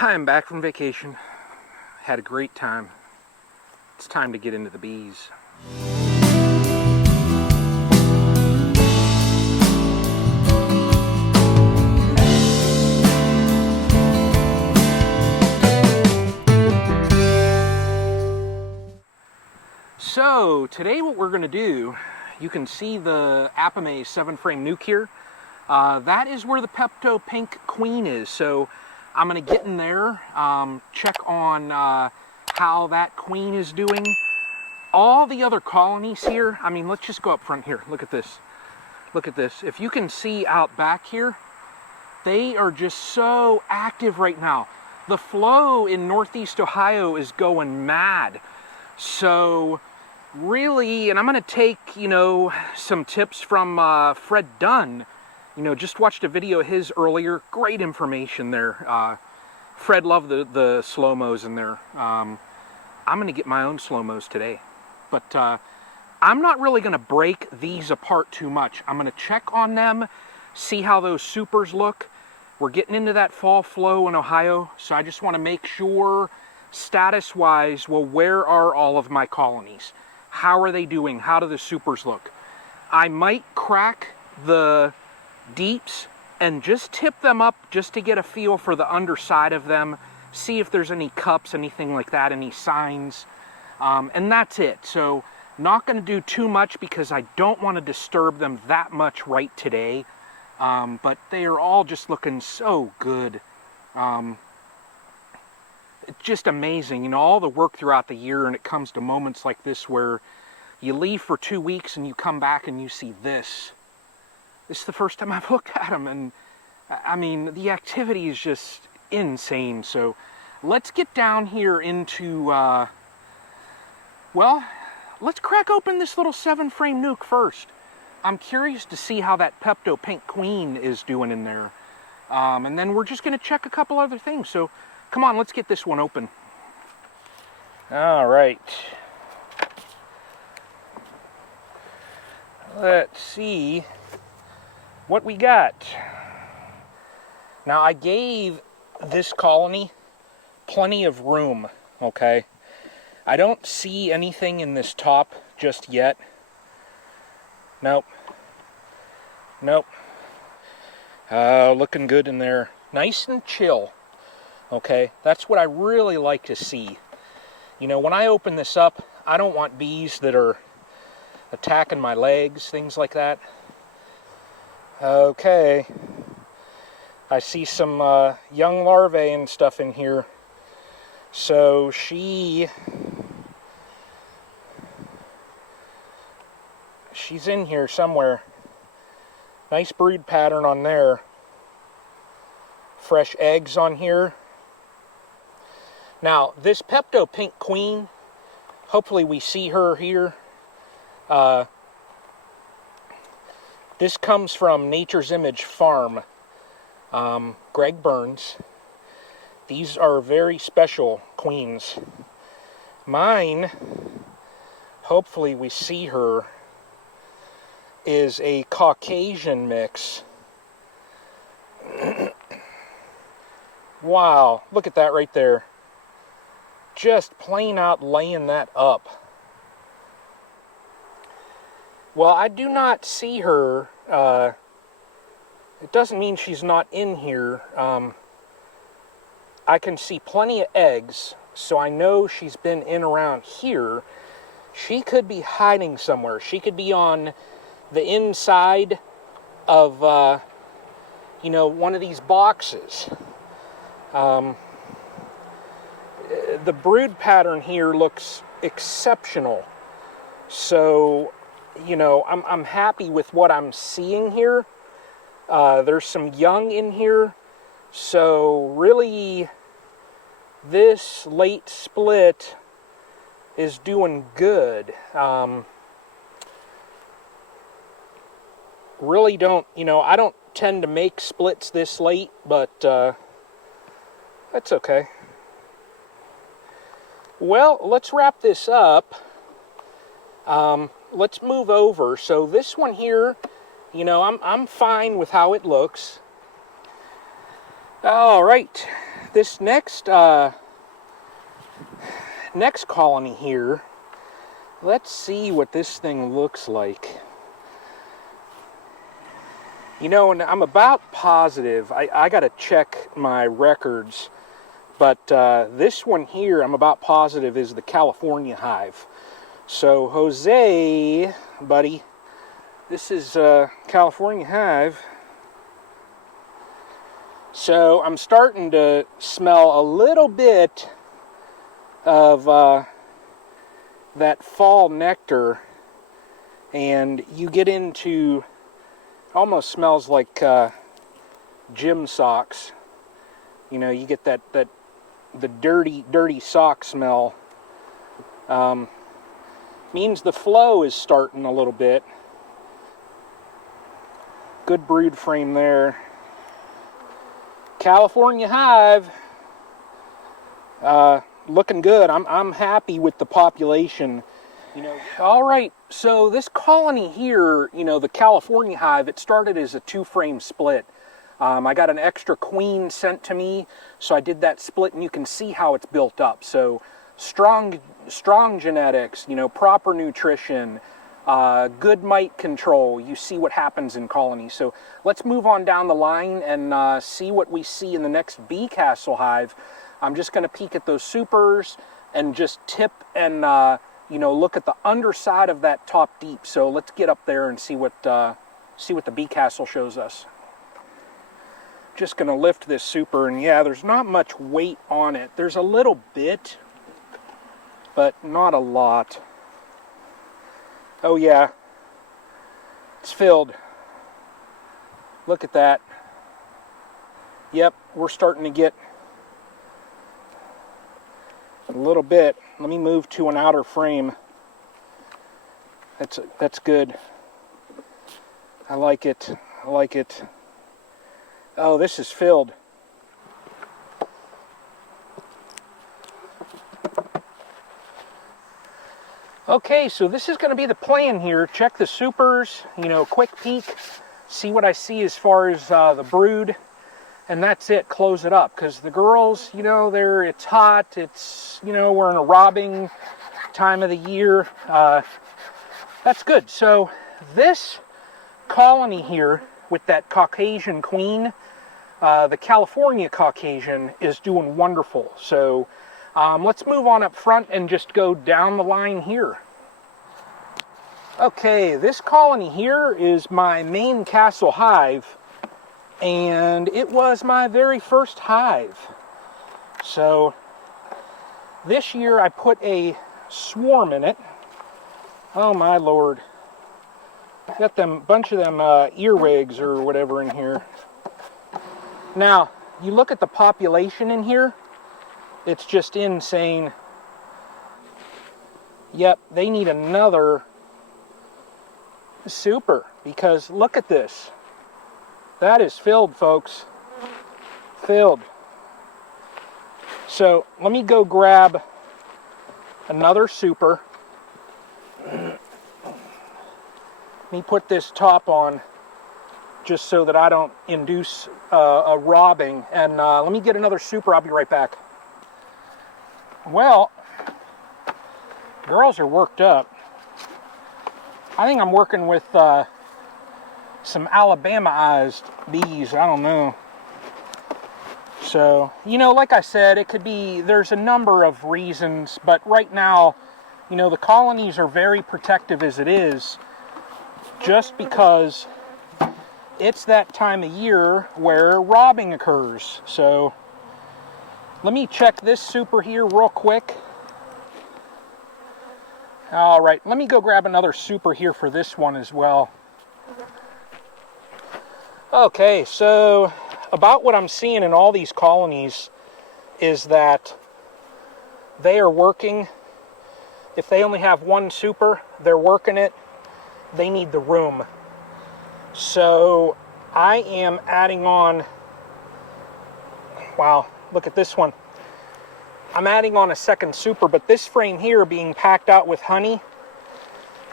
I'm back from vacation. Had a great time. It's time to get into the bees. So today what we're going to do, you can see the Apimaye 7-frame nuke here. That is where the Pepto pink queen is. So I'm going to get in there, check on how that queen is doing. All the other colonies here, I mean, let's just go up front here. Look at this. Look at this. If you can see out back here, they are just so active right now. The flow in Northeast Ohio is going mad. So really, and I'm going to take, some tips from Fred Dunn. Just watched a video of his earlier. Great information there. Fred loved the slow-mos in there. I'm going to get my own slow-mos today. But I'm not really going to break these apart too much. I'm going to check on them, see how those supers look. We're getting into that fall flow in Ohio, so I just want to make sure, status-wise, well, where are all of my colonies? How are they doing? How do the supers look? I might crack the deeps and just tip them up just to get a feel for the underside of them, see if there's any cups, anything like that, any signs, and that's it. So not going to do too much because I don't want to disturb them that much right today, but they are all just looking so good. It's just amazing, all the work throughout the year, and it comes to moments like this where you leave for 2 weeks and you come back and you see this. This is the first time I've looked at them, and I mean, the activity is just insane. So let's get down here into, well, let's crack open this little 7-frame nuke first. I'm curious to see how that Pepto pink queen is doing in there. And then we're just going to check a couple other things. So come on, let's get this one open. All right. Let's see what we got. Now, I gave this colony plenty of room, okay? I don't see anything in this top just yet. Nope. Nope. Looking good in there. Nice and chill. Okay, that's what I really like to see. When I open this up, I don't want bees that are attacking my legs, things like that. Okay, I see some young larvae and stuff in here. So she's in here somewhere. Nice brood pattern on there. Fresh eggs on here. Now, this Pepto pink queen, hopefully we see her here. This comes from Nature's Image Farm, Greg Burns. These are very special queens. Mine, hopefully we see her, is a Caucasian mix. Wow, look at that right there. Just plain out laying that up. Well, I do not see her. It doesn't mean she's not in here. I can see plenty of eggs, so I know she's been in around here. She could be hiding somewhere. She could be on the inside of, one of these boxes. The brood pattern here looks exceptional. So, I'm happy with what I'm seeing here. There's some young in here. So really, this late split is doing good. Really don't, I don't tend to make splits this late, but that's okay. Well, let's wrap this up. Let's move over. So this one here, I'm fine with how it looks. All right, This next next colony here, let's see what this thing looks like. You know, and I'm about positive, I gotta check my records, but this one here, I'm about positive, is the California Hive. So, Jose, buddy, this is California Hive. So, I'm starting to smell a little bit of that fall nectar, and you get into, almost smells like gym socks. You know, you get the dirty sock smell. Means the flow is starting a little bit. Good brood frame there. California Hive, looking good. I'm happy with the population. You know. All right, so this colony here, you know, the California Hive, it started as a 2-frame split. I got an extra queen sent to me, so I did that split, and you can see how it's built up. So strong genetics, you know, proper nutrition, good mite control. You see what happens in colonies. So let's move on down the line and see what we see in the next bee Castle Hive. I'm just going to peek at those supers and just tip and you know, look at the underside of that top deep. So let's get up there and see what the bee castle shows us. Just going to lift this super, and yeah, there's not much weight on it. There's a little bit, but not a lot. Oh yeah, it's filled. Look at that. Yep, we're starting to get a little bit. Let me move to an outer frame. That's good. I like it. I like it. Oh, this is filled. Okay, so this is going to be the plan here. Check the supers, you know, quick peek, see what I see as far as the brood, and that's it. Close it up, because the girls, you know, it's hot. It's, you know, we're in a robbing time of the year. That's good. So this colony here with that Caucasian queen, the California Caucasian, is doing wonderful. So let's move on up front and just go down the line here. Okay, this colony here is my main Castle Hive, and it was my very first hive. So this year I put a swarm in it. Oh my lord. Got them bunch of them earwigs or whatever in here. Now, you look at the population in here, it's just insane. Yep, they need another super, because look at this. That is filled, folks. Filled. So let me go grab another super. Let me put this top on just so that I don't induce a robbing. And let me get another super. I'll be right back. Well, girls are worked up. I think I'm working with some Alabama-ized bees. I don't know. So, you know, like I said, it could be, there's a number of reasons, but right now, you know, the colonies are very protective as it is, just because it's that time of year where robbing occurs. So, let me check this super here real quick. All right, let me go grab another super here for this one as well. Okay, so about what I'm seeing in all these colonies is that they are working. If they only have one super, they're working it. They need the room. So I am adding on, wow, look at this one. I'm adding on a second super, but this frame here being packed out with honey,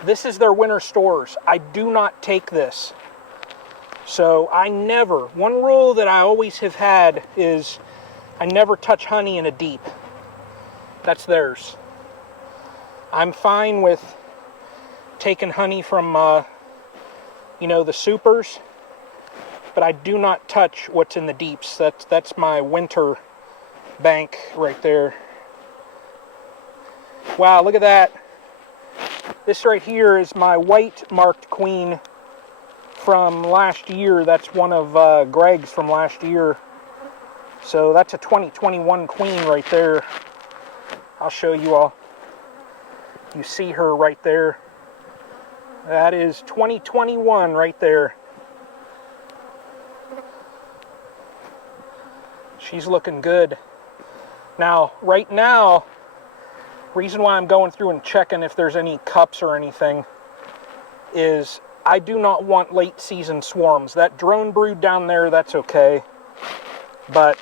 this is their winter stores. I do not take this. So I never, one rule that I always have had is I never touch honey in a deep. That's theirs. I'm fine with taking honey from, you know, the supers, but I do not touch what's in the deeps. That's my winter bank right there. Wow, look at that. This right here is my white marked queen from last year. That's one of Greg's from last year. So that's a 2021 queen right there. I'll show you all. You see her right there. That is 2021 right there. She's looking good. Now, right now, reason why I'm going through and checking if there's any cups or anything is I do not want late season swarms. That drone brood down there, that's okay. But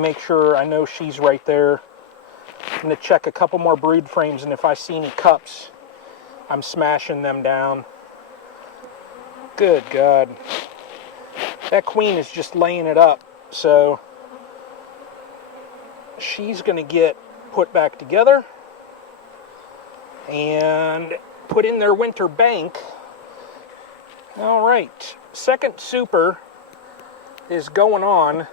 make sure I know she's right there. I'm going to check a couple more brood frames, and if I see any cups, I'm smashing them down. Good God. That queen is just laying it up, so she's going to get put back together and put in their winter bank. All right, second super is going on.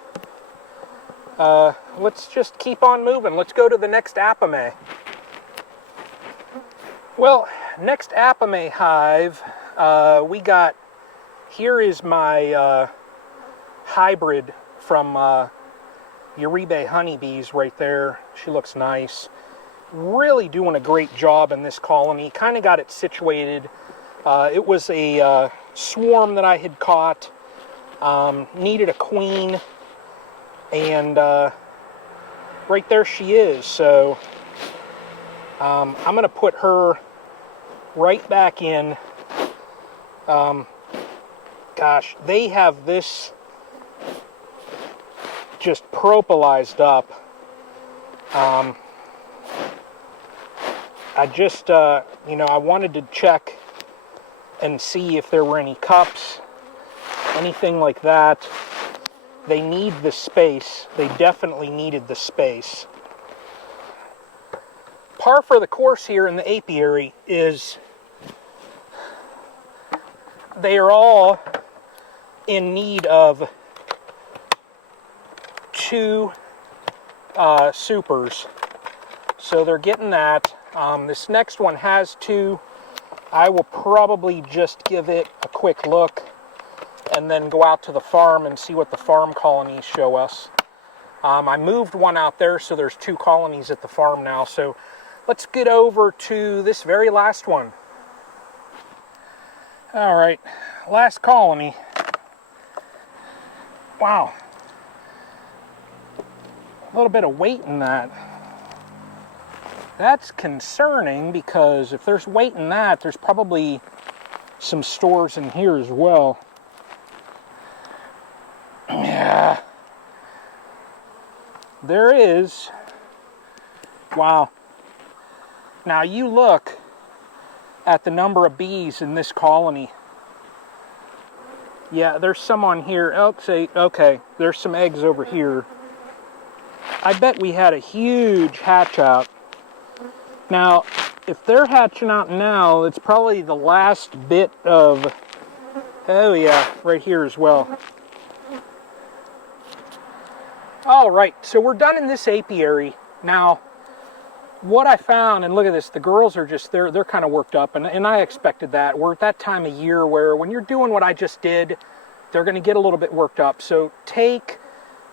Let's just keep on moving. Let's go to the next Apimaye. Well, next Apimaye hive, we got, here is my hybrid from Uribe honeybees right there. She looks nice. Really doing a great job in this colony. Kind of got it situated. It was a swarm that I had caught. Needed a queen. And right there she is. So I'm going to put her right back in. Gosh, they have this just propolized up. I just, you know, I wanted to check and see if there were any cups, anything like that. They need the space. They definitely needed the space. Par for the course here in the apiary is they are all in need of two supers. So they're getting that. This next one has two. I will probably just give it a quick look and then go out to the farm and see what the farm colonies show us. I moved one out there, so there's two colonies at the farm now. So let's get over to this very last one. All right, last colony. Wow. A little bit of weight in that. That's concerning, because if there's weight in that, there's probably some stores in here as well. Yeah. There is. Wow. Now you look at the number of bees in this colony. Yeah, there's some on here. Okay, there's some eggs over here. I bet we had a huge hatch out. Now, if they're hatching out now, it's probably the last bit of... Oh yeah, right here as well. All right, so we're done in this apiary. Now, what I found, and look at this, the girls are just, they're kind of worked up, and I expected that. We're at that time of year where when you're doing what I just did, they're going to get a little bit worked up. So take,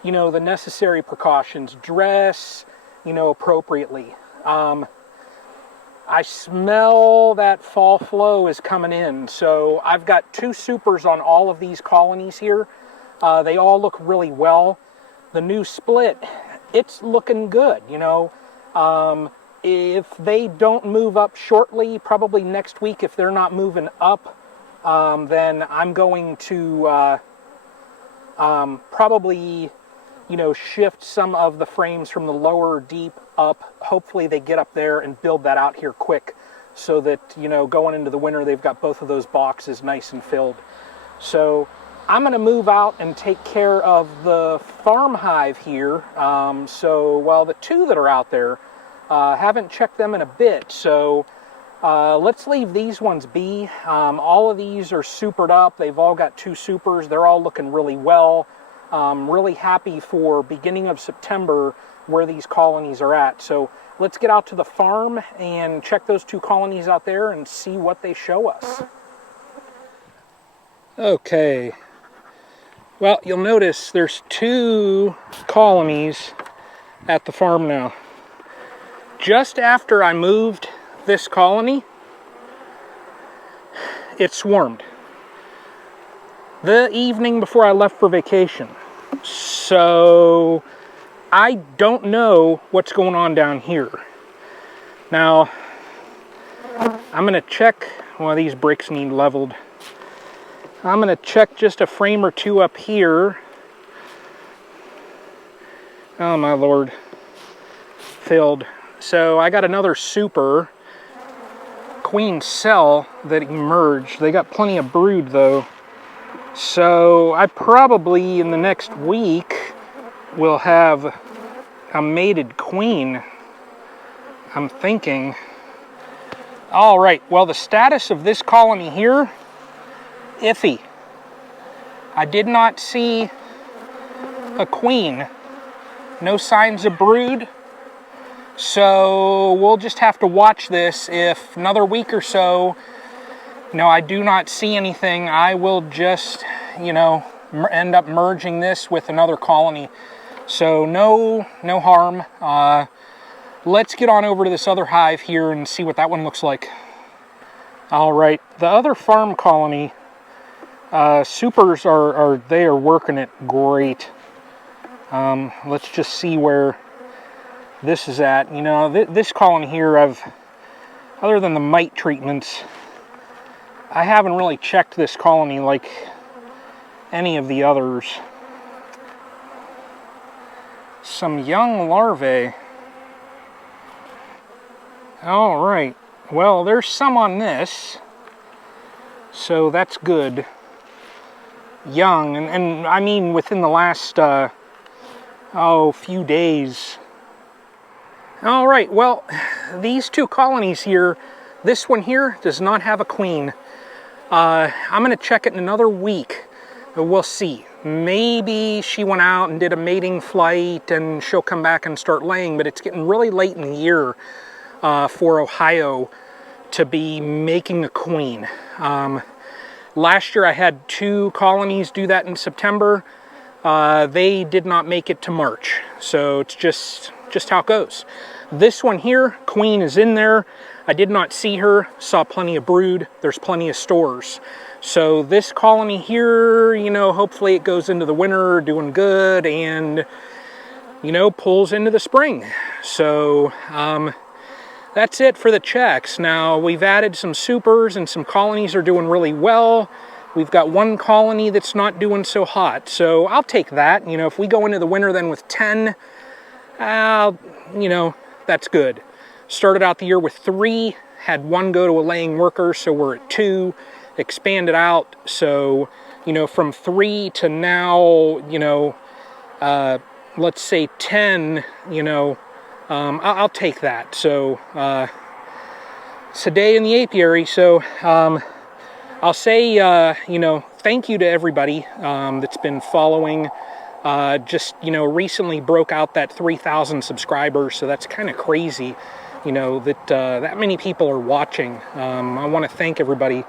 you know, the necessary precautions. Dress, you know, appropriately. I smell that fall flow is coming in. So I've got two supers on all of these colonies here. They all look really well. The new split, it's looking good, you know. If they don't move up shortly, probably next week, if they're not moving up, then I'm going to probably, you know, shift some of the frames from the lower deep up. Hopefully they get up there and build that out here quick so that, you know, going into the winter, they've got both of those boxes nice and filled. So I'm going to move out and take care of the farm hive here. So, well, the two that are out there, haven't checked them in a bit. So, let's leave these ones be. All of these are supered up. They've all got 2 supers. They're all looking really well. Really happy for beginning of September where these colonies are at. So let's get out to the farm and check those 2 colonies out there and see what they show us. Okay. Well, you'll notice there's 2 colonies at the farm now. Just after I moved this colony, it swarmed. The evening before I left for vacation. So I don't know what's going on down here. Now, I'm going to check, well, these bricks need leveled. I'm going to check just a frame or 2 up here. Oh my Lord. Filled. So I got another super queen cell that emerged. They got plenty of brood though. So I probably in the next week will have a mated queen, I'm thinking. All right, well, the status of this colony here, iffy. I did not see a queen. No signs of brood. So we'll just have to watch this. If another week or so, I do not see anything, I will just, end up merging this with another colony. So no harm. Let's get on over to this other hive here and see what that one looks like. All right, the other farm colony, supers they are working it great. Let's just see where this is at. This colony here, other than the mite treatments, I haven't really checked this colony like any of the others. Some young larvae. All right, well, there's some on this, so that's good. Young, and I mean within the last few days. All right, well, these 2 colonies here, this one here does not have a queen. I'm going to check it in another week. We'll see. Maybe she went out and did a mating flight and she'll come back and start laying, but it's getting really late in the year for Ohio to be making a queen. Last year I had 2 colonies do that in September. They did not make it to March, so it's just how it goes. This one here, queen is in there. I did not see her, saw plenty of brood. There's plenty of stores. So this colony here, hopefully it goes into the winter doing good and, pulls into the spring. So that's it for the checks. Now we've added some supers and some colonies are doing really well. We've got 1 colony that's not doing so hot. So I'll take that. If we go into the winter then with 10, that's good. Started out the year with 3, had 1 go to a laying worker, so we're at 2, expanded out. So, from 3 to now, let's say 10, I'll take that. So, it's a day in the apiary. So, I'll say, thank you to everybody that's been following. Recently broke out that 3,000 subscribers, so that's kind of crazy, that many people are watching. I want to thank everybody.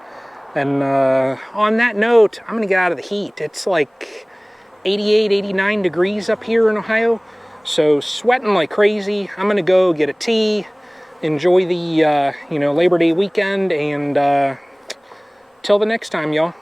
And on that note, I'm going to get out of the heat. It's like 88, 89 degrees up here in Ohio, so sweating like crazy. I'm going to go get a tea, enjoy the, Labor Day weekend, and till the next time, y'all.